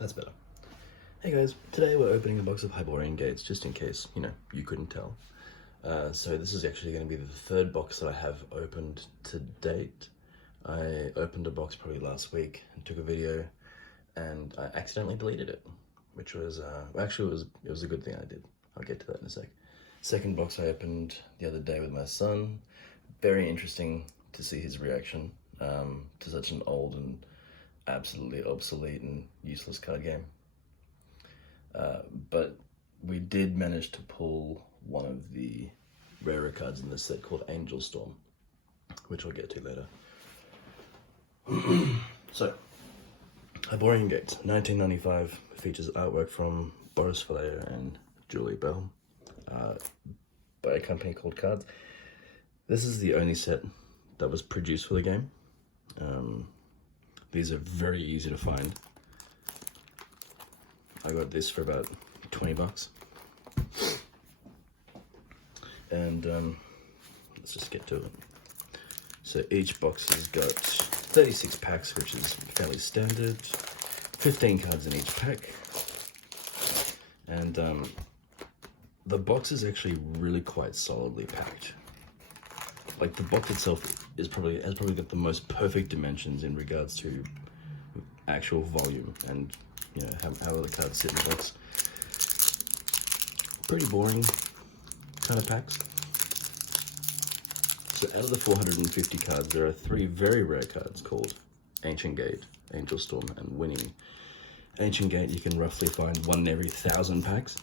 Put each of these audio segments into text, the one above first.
That's better. Hey guys, today we're opening a box of Hyborian Gates, just in case, you couldn't tell. So this is actually going to be the third box that I have opened to date. I opened a box probably last week and took a video, and I accidentally deleted it, which was, it was a good thing I did. I'll get to that in a sec. Second box I opened the other day with my son. Very interesting to see his reaction to such an old and absolutely obsolete and useless card game. But we did manage to pull one of the rarer cards in this set called Angel Storm, which I'll get to later. So, Hyborian Gates, 1995, features artwork from Boris Vallejo and Julie Bell, by a company called Cardz. This is the only set that was produced for the game. These are very easy to find. I got this for about 20 bucks. And let's just get to it. So each box has got 36 packs, which is fairly standard. 15 cards in each pack. And the box is actually really quite solidly packed. Like, the box itself has probably got the most perfect dimensions in regards to actual volume and how the cards sit in the box. Pretty boring kind of packs. So out of the 450 cards, there are 3 very rare cards called Ancient Gate, Angel Storm, and Winning. Ancient Gate you can roughly find 1 in every 1,000 packs,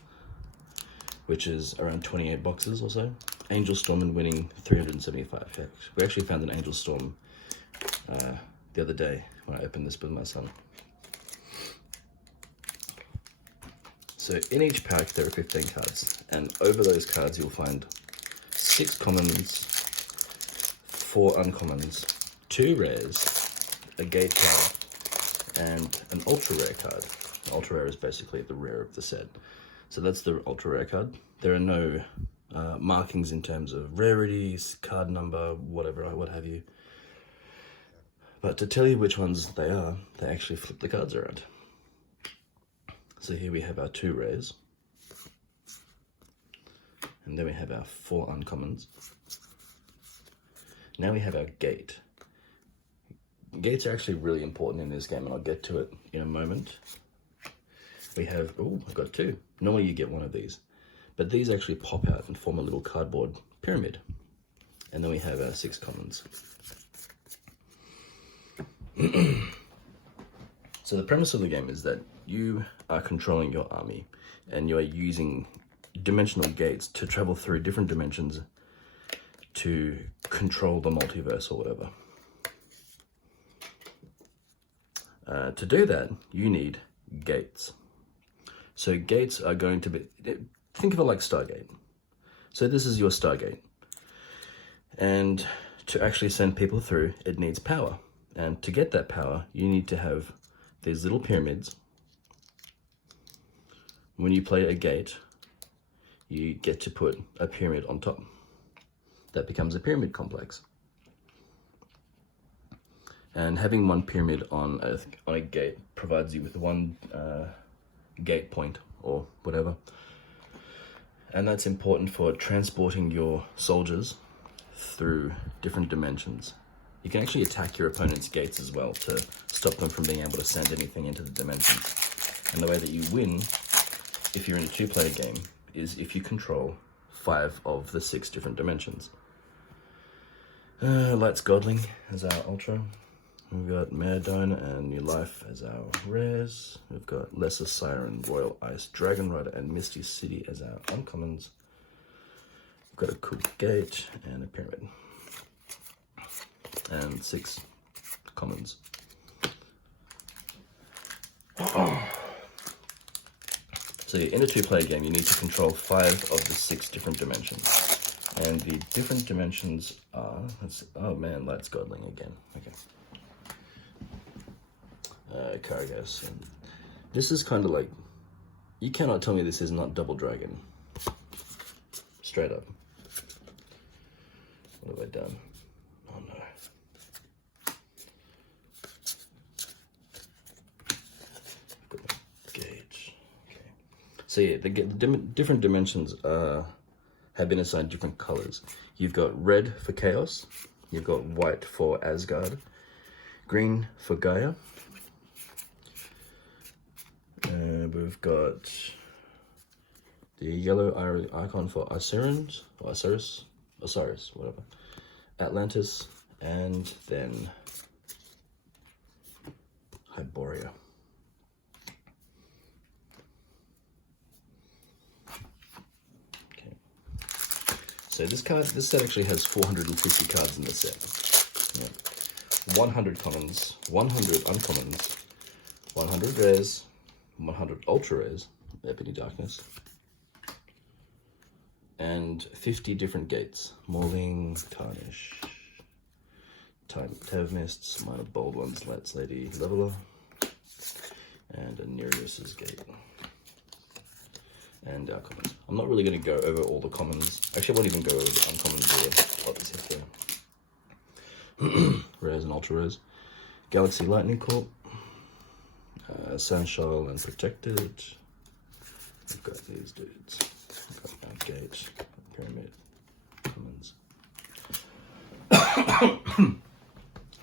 which is around 28 boxes or so. Angel Storm and Winning, 375 packs. We actually found an Angel Storm the other day when I opened this with my son. So in each pack there are 15 cards, and over those cards you'll find 6 commons, 4 uncommons, 2 rares, a gate card, and an ultra rare card. The ultra rare is basically the rare of the set. So that's the ultra rare card. There are no markings in terms of rarities, card number, whatever, what have you. But to tell you which ones they are, they actually flip the cards around. So here we have our 2 rares. And then we have our 4 uncommons. Now we have our gate. Gates are actually really important in this game, and I'll get to it in a moment. We have, I've got 2. Normally you get 1 of these, but these actually pop out and form a little cardboard pyramid. And then we have our 6 commons. So the premise of the game is that you are controlling your army, and you are using dimensional gates to travel through different dimensions to control the multiverse or whatever. To do that, you need gates. So gates are going to be, think of it like Stargate. So this is your Stargate. And to actually send people through, it needs power. And to get that power, you need to have these little pyramids. When you play a gate, you get to put a pyramid on top. That becomes a pyramid complex. And having 1 pyramid on a gate provides you with 1 gate point or whatever. And that's important for transporting your soldiers through different dimensions. You can actually attack your opponent's gates as well to stop them from being able to send anything into the dimensions. And the way that you win, if you're in a 2-player game, is if you control 5 of the 6 different dimensions. Light's Godling as our Ultra. We've got Maradone and New Life as our rares. We've got Lesser Siren, Royal Ice, Dragon Rider, and Misty City as our uncommons. We've got a cool gate and a pyramid. And 6 commons. So in a 2-player game, you need to control 5 of the 6 different dimensions. And the different dimensions are, oh man, Light's Godling again, okay. Cardz. And this is kind of like, you cannot tell me this is not Double Dragon. Straight up. What have I done? Oh no. So yeah, the different dimensions have been assigned different colors. You've got red for Chaos, you've got white for Asgard, green for Gaia, we've got the yellow icon for Osiris, whatever, Atlantis, and then Hyboria. Okay. So this set actually has 450 cards in the set. Yeah. 100 commons, 100 uncommons, 100 rares, 100 ultra rares, Ebony Darkness, and 50 different gates. Mauling, Tarnish, Tav Mists, Minor Bold Ones, Lights Lady, Leveler, and a Nereus's Gate. And our commons. I'm not really going to go over all the commons. Actually, I won't even go over the uncommons or this here. Rares and ultra rares. Galaxy Lightning Corp, Sunshine and Protected. We've got these dudes. We've got our Gate, Pyramid, commons.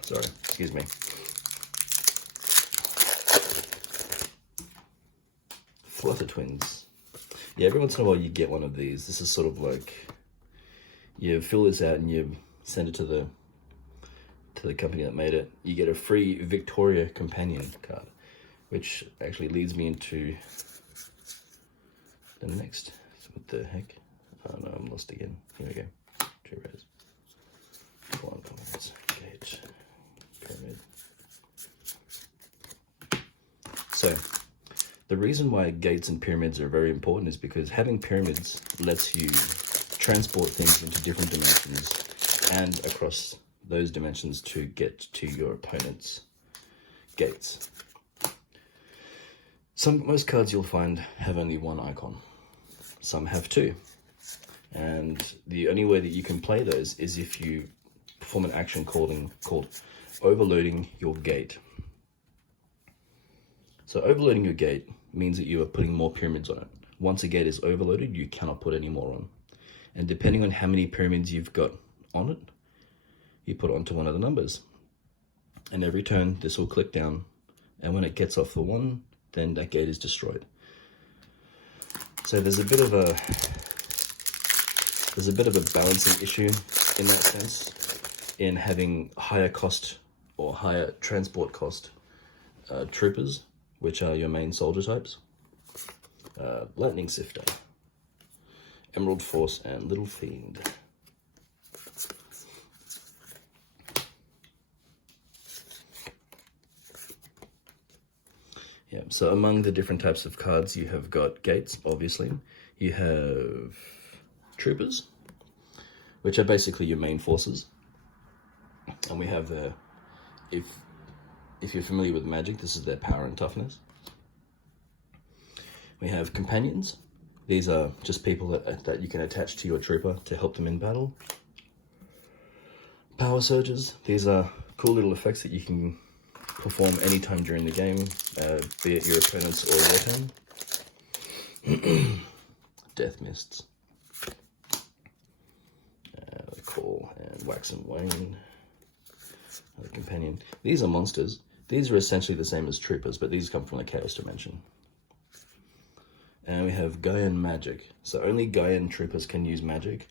Sorry, excuse me. Flutter Twins. Yeah, every once in a while you get one of these. This is sort of like, you fill this out and you send it to the company that made it. You get a free Victoria Companion card, which actually leads me into the next. What the heck? Oh no, I'm lost again. Here we go. 2 rares. 1 commons. Gate. Pyramid. So, the reason why gates and pyramids are very important is because having pyramids lets you transport things into different dimensions and across those dimensions to get to your opponent's gates. Most cards you'll find have only 1 icon. Some have 2. And the only way that you can play those is if you perform an action called overloading your gate. So overloading your gate means that you are putting more pyramids on it. Once a gate is overloaded, you cannot put any more on. And depending on how many pyramids you've got on it, you put it onto one of the numbers. And every turn, this will click down. And when it gets off the 1, then that gate is destroyed. So there's a bit of a balancing issue in that sense, in having higher cost or higher transport cost troopers, which are your main soldier types. Lightning Sifter, Emerald Force, and Little Fiend. Yeah, so among the different types of cards, you have got gates, obviously. You have troopers, which are basically your main forces. And we have the, if you're familiar with Magic, this is their power and toughness. We have companions. These are just people that you can attach to your trooper to help them in battle. Power surges. These are cool little effects that you can perform anytime during the game, be it your opponent's or your turn. Death Mists. Call and Wax and Wane. Another companion. These are monsters. These are essentially the same as troopers, but these come from the Chaos dimension. And we have Gaian Magic. So only Gaian troopers can use magic.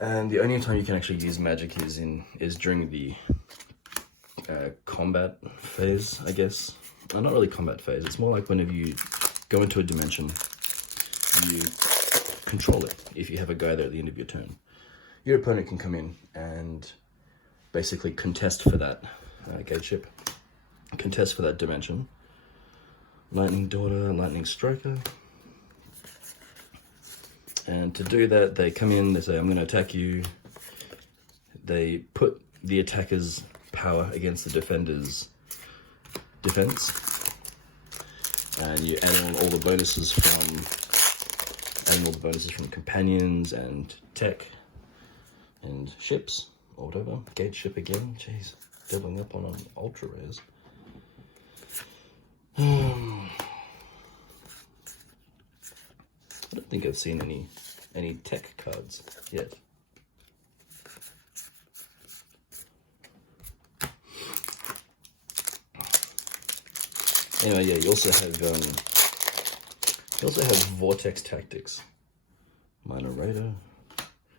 And the only time you can actually use magic is during the combat phase, I guess. Not really combat phase. It's more like whenever you go into a dimension, you control it. If you have a guy there at the end of your turn, your opponent can come in and basically contest for that gate ship, contest for that dimension. Lightning Daughter, Lightning Striker. And to do that, they come in, they say, I'm going to attack you. They put the attacker's power against the defender's defense. And you add on all the bonuses from companions and tech and ships or whatever. Gate ship again, jeez, doubling up on ultra rares. think I've seen any tech cards yet. Anyway, yeah, you also have Vortex Tactics. Minor Raider.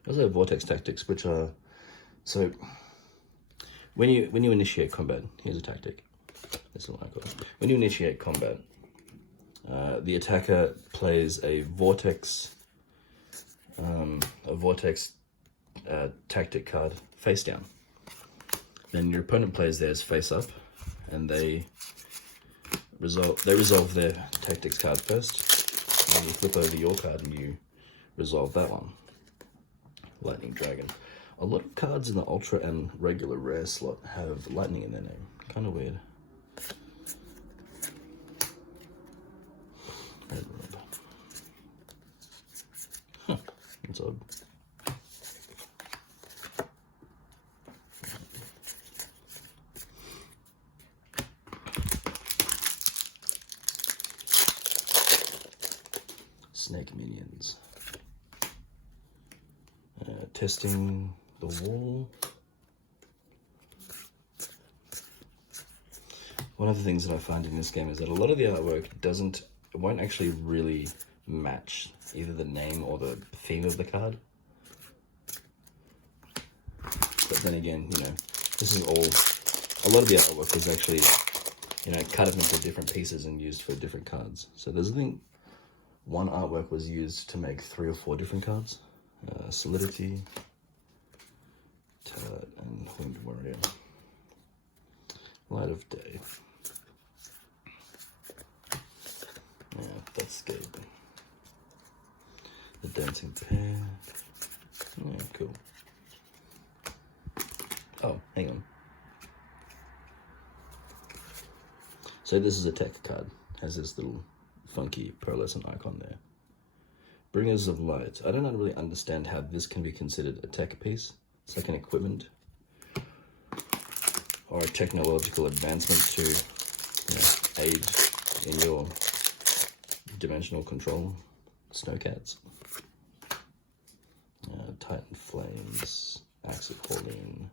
You also have Vortex Tactics, which are, so when you initiate combat, here's a tactic. This is what I call it. When you initiate combat, the attacker plays a Vortex tactic card face down. Then your opponent plays theirs face up, and they resolve their tactics card first, and you flip over your card and you resolve that one. Lightning Dragon. A lot of cards in the Ultra and regular rare slot have lightning in their name. Kind of weird. Huh, that's odd. Snake minions. Testing the wall. One of the things that I find in this game is that a lot of the artwork won't actually really match either the name or the theme of the card. But then again, you know, this is all, a lot of the artwork was actually, you know, cut up into different pieces and used for different cards. So there's, I think, one artwork was used to make 3 or 4 different cards. Solidity, Talent, and Winged Warrior. Light of Day. Yeah, that's good. The Dancing Pair. Yeah, cool. Oh, hang on. So this is a tech card. Has this little funky pearlescent icon there. Bringers of Light. I don't really understand how this can be considered a tech piece. It's like an equipment or a technological advancement to, you know, aid in your dimensional control. Snowcats. Titan Flames. Axe of Pauline.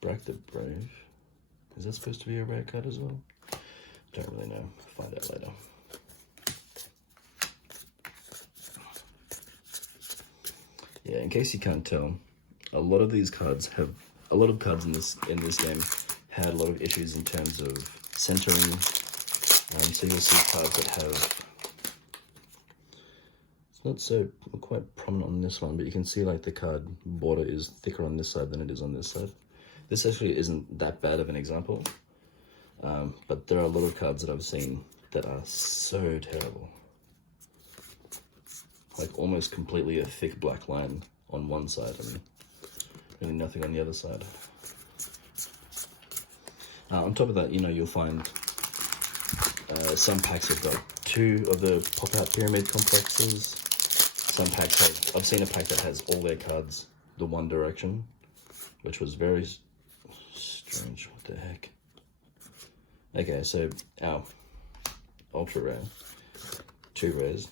Brack the Brave. Is that supposed to be a rare card as well? Don't really know. Find out later. Yeah, in case you can't tell, a lot of cards in this game had a lot of issues in terms of centering. So you'll see cards that have, it's not so quite prominent on this one, but you can see like the card border is thicker on this side than it is on this side. This actually isn't that bad of an example, but there are a lot of cards that I've seen that are so terrible. Like almost completely a thick black line on one side and really nothing on the other side. On top of that, you know, you'll find some packs have got 2 of the pop-out pyramid complexes. Some packs have, I've seen a pack that has all their cards the one direction, which was very strange. What the heck? Okay, so our ultra rare, 2 rares.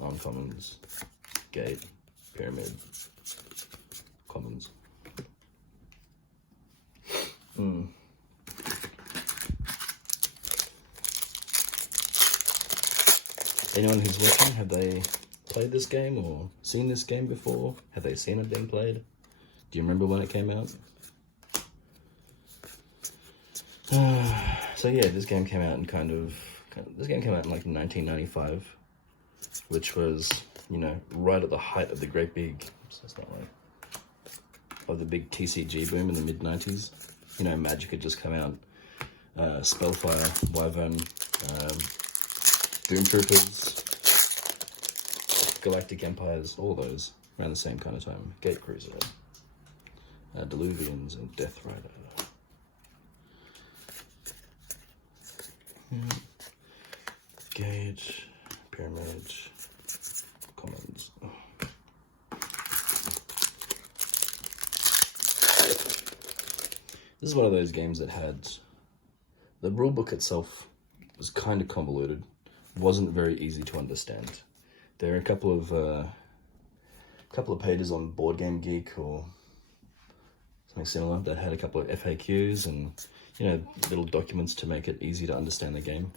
Uncommons, Gate, Pyramid, Commons. Anyone who's watching, have they played this game or seen this game before? Have they seen it being played? Do you remember when it came out? So yeah, this game came out in this game came out in like 1995. Which was, you know, right at the height of the great big, of the big TCG boom in the mid-90s. You know, Magic had just come out, Spellfire, Wyvern, Doom Troopers, Galactic Empires, all those around the same kind of time. Gate Cruiser, Diluvians, and Death Rider. Gate, Pyramid, Commons. This is one of those games that had the rulebook itself was kind of convoluted, wasn't very easy to understand. There are a couple of pages on Board Game Geek or something similar that had a couple of FAQs and, you know, little documents to make it easy to understand the game.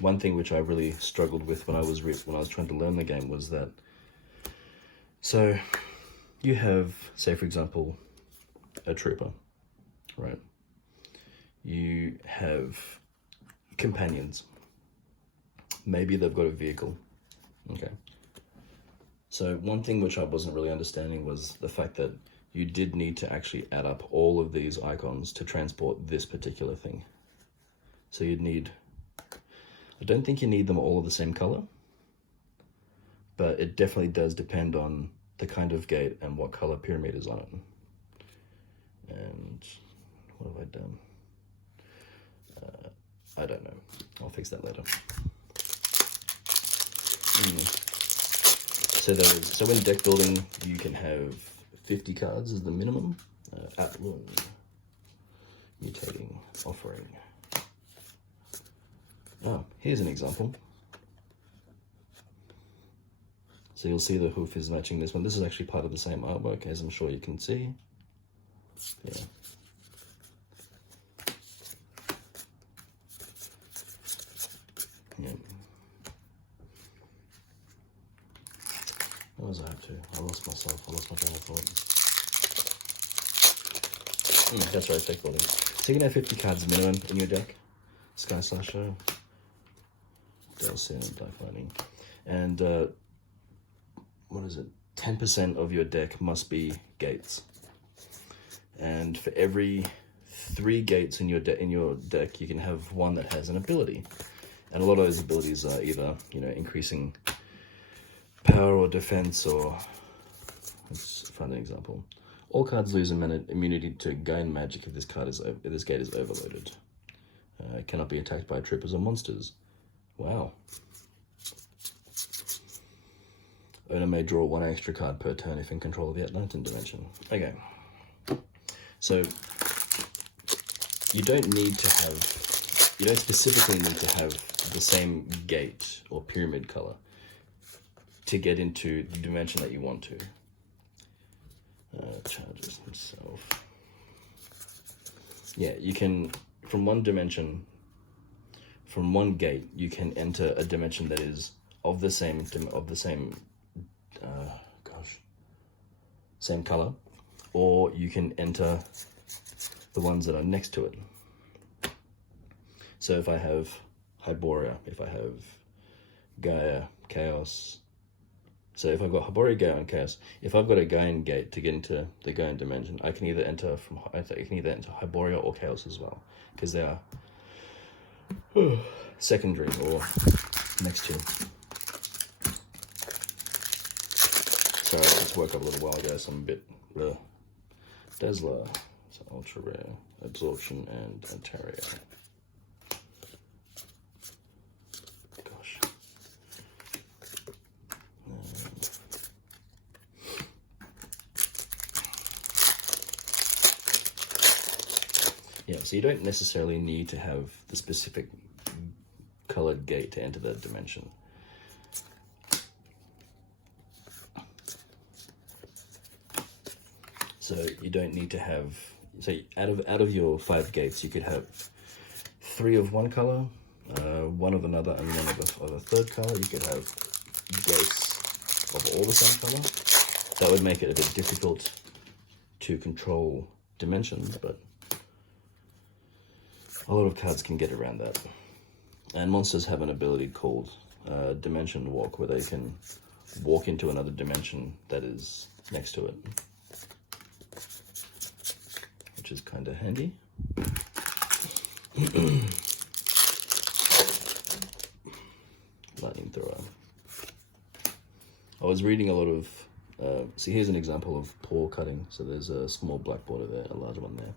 One thing which I really struggled with when I was trying to learn the game was that, so you have, say for example, a trooper, right? You have companions. Maybe they've got a vehicle. Okay. So one thing which I wasn't really understanding was the fact that you did need to actually add up all of these icons to transport this particular thing. So you'd need, I don't think you need them all of the same color, but it definitely does depend on the kind of gate and what color pyramid is on it. And what have I done? I don't know. I'll fix that later. So in deck building, you can have 50 cards as the minimum. At one, mutating, offering. Oh, here's an example. So you'll see the hoof is matching this one. This is actually part of the same artwork, as I'm sure you can see. Yeah. Yeah. What was I up to? I lost myself. I lost my train of thought. That's right, deck building. So you can have 50 cards minimum in your deck. Sky Slasher, Delsin, Dark Lightning, and what is it? 10% of your deck must be gates. And for every 3 gates in your deck, you can have one that has an ability. And a lot of those abilities are either, you know, increasing power or defense, or let's find an example. All cards lose immunity to gain magic if this gate is overloaded. Cannot be attacked by troopers or monsters. Wow. Owner may draw 1 extra card per turn if in control of the Atlantan dimension. Okay. So you don't specifically need to have the same gate or pyramid color to get into the dimension that you want to. Charges himself. Yeah, you can, from one dimension, from one gate, you can enter a dimension that is of the same same color, or you can enter the ones that are next to it. So if I have Hyboria, if I have Gaia, Chaos, so if I've got Hyboria, Gaia, and Chaos, if I've got a Gaian gate to get into the Gaian dimension, I can either enter Hyboria or Chaos as well, because they are secondary or next to. Sorry, I just woke up a little while ago, so I'm a bit Dazzler, so Ultra Rare, Absorption, and Ontario. Gosh. Yeah, so you don't necessarily need to have the specific colored gate to enter that dimension. So you don't need to have, so out of your 5 gates, you could have 3 of one color, 1 of another, and 1 of a third color. You could have gates of all the same color. That would make it a bit difficult to control dimensions, but a lot of cards can get around that. And monsters have an ability called Dimension Walk, where they can walk into another dimension that is next to it, which is kind of handy. Lightning Thrower. I was reading a lot of, see here's an example of paw cutting. So there's a small black border there, a large one there.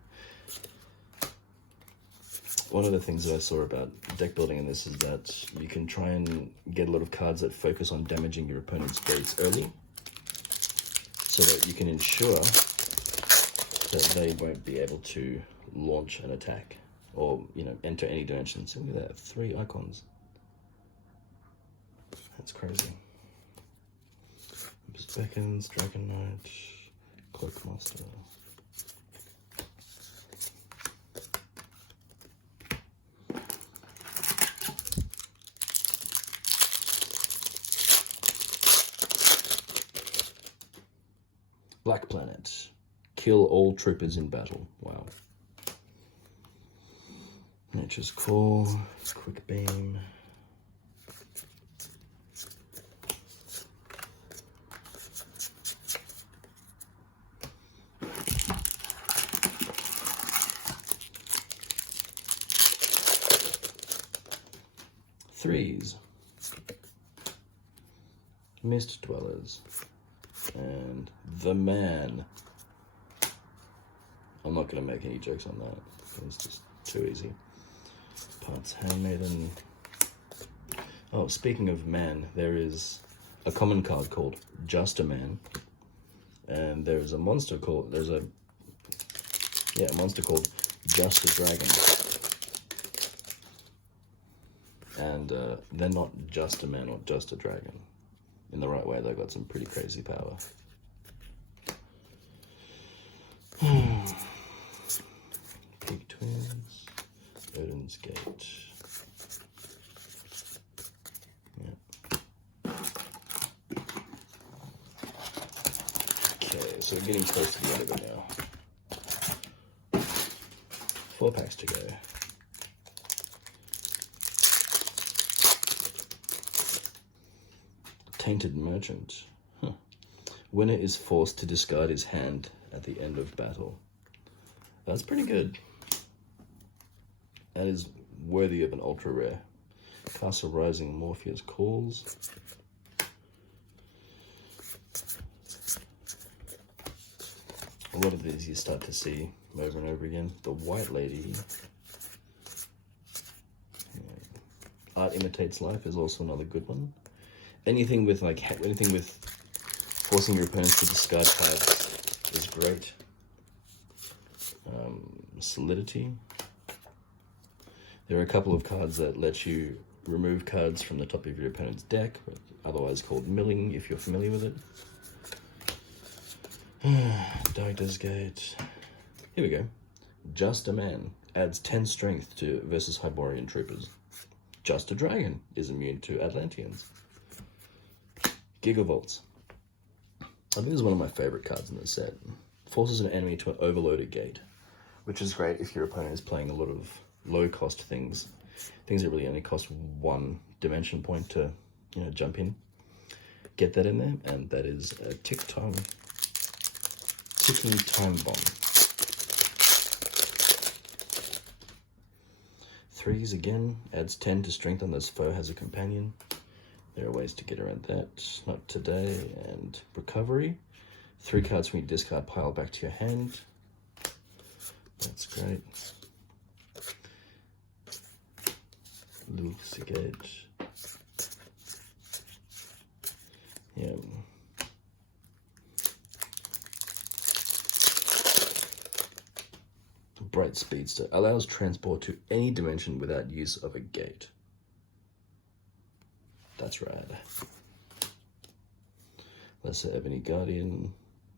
One of the things that I saw about deck building in this is that you can try and get a lot of cards that focus on damaging your opponent's gates early, so that you can ensure that they won't be able to launch an attack or, you know, enter any dimension. So look at that, 3 icons. That's crazy. Beckons, Dragon Knight, Cloakmaster. Black Planet. Kill all troopers in battle. Wow. Nature's Call. Quick Beam. Threes. Mist Dwellers. And The Man. I'm not going to make any jokes on that. It's just too easy. Parts Handmaiden. Oh, speaking of man, there is a common card called Just a Man. And there's a monster called, a monster called Just a Dragon. And they're not just a man or just a dragon. In the right way, they've got some pretty crazy power. Big Twins, Odin's Gate. Yeah. Okay, so we're getting close to the end of it now. 4 packs to go. Tainted Merchant. Huh. Winner is forced to discard his hand at the end of battle. That's pretty good. That is worthy of an ultra rare. Castle Rising, Morpheus Calls. A lot of these you start to see over and over again. The White Lady. Art Imitates Life is also another good one. Anything with forcing your opponents to discard cards is great. Solidity. There are a couple of cards that let you remove cards from the top of your opponent's deck, otherwise called milling, if you're familiar with it. Doctor's Gate. Here we go. Just a Man adds 10 strength to versus Hyborian troopers. Just a Dragon is immune to Atlanteans. Gigavolts. I think this is one of my favorite cards in the set. Forces an enemy to an overloaded gate, which is great if your opponent is playing a lot of low-cost things that really only cost 1 dimension point to, you know, jump in. Get that in there, and that is a ticking time bomb. 3s again, adds 10 to strength unless foe has a companion. There are ways to get around that. Not today. And recovery. 3 cards from your discard pile back to your hand. That's great. Luke's Gate. Yeah. Bright Speedster. Allows transport to any dimension without use of a gate. That's rad. Lesser Ebony Guardian.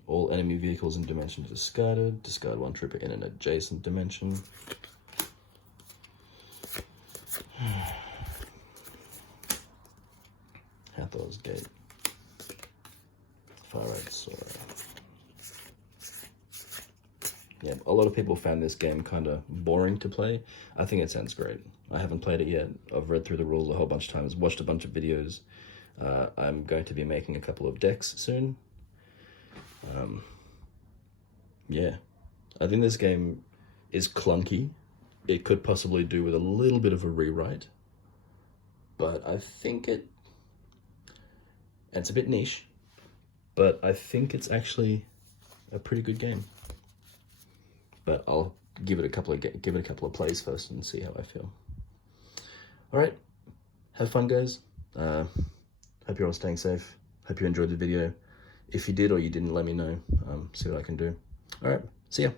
All enemy vehicles in dimension discarded. Discard 1 trooper in an adjacent dimension. Hathor's Gate. Far Right Sora. Yeah, a lot of people found this game kind of boring to play. I think it sounds great. I haven't played it yet. I've read through the rules a whole bunch of times, watched a bunch of videos. I'm going to be making a couple of decks soon. Yeah, I think this game is clunky. It could possibly do with a little bit of a rewrite, but I think it's a bit niche, but I think it's actually a pretty good game. But I'll give it a couple of plays first and see how I feel. All right, have fun, guys. Hope you're all staying safe. Hope you enjoyed the video. If you did or you didn't, let me know. See what I can do. All right, see ya.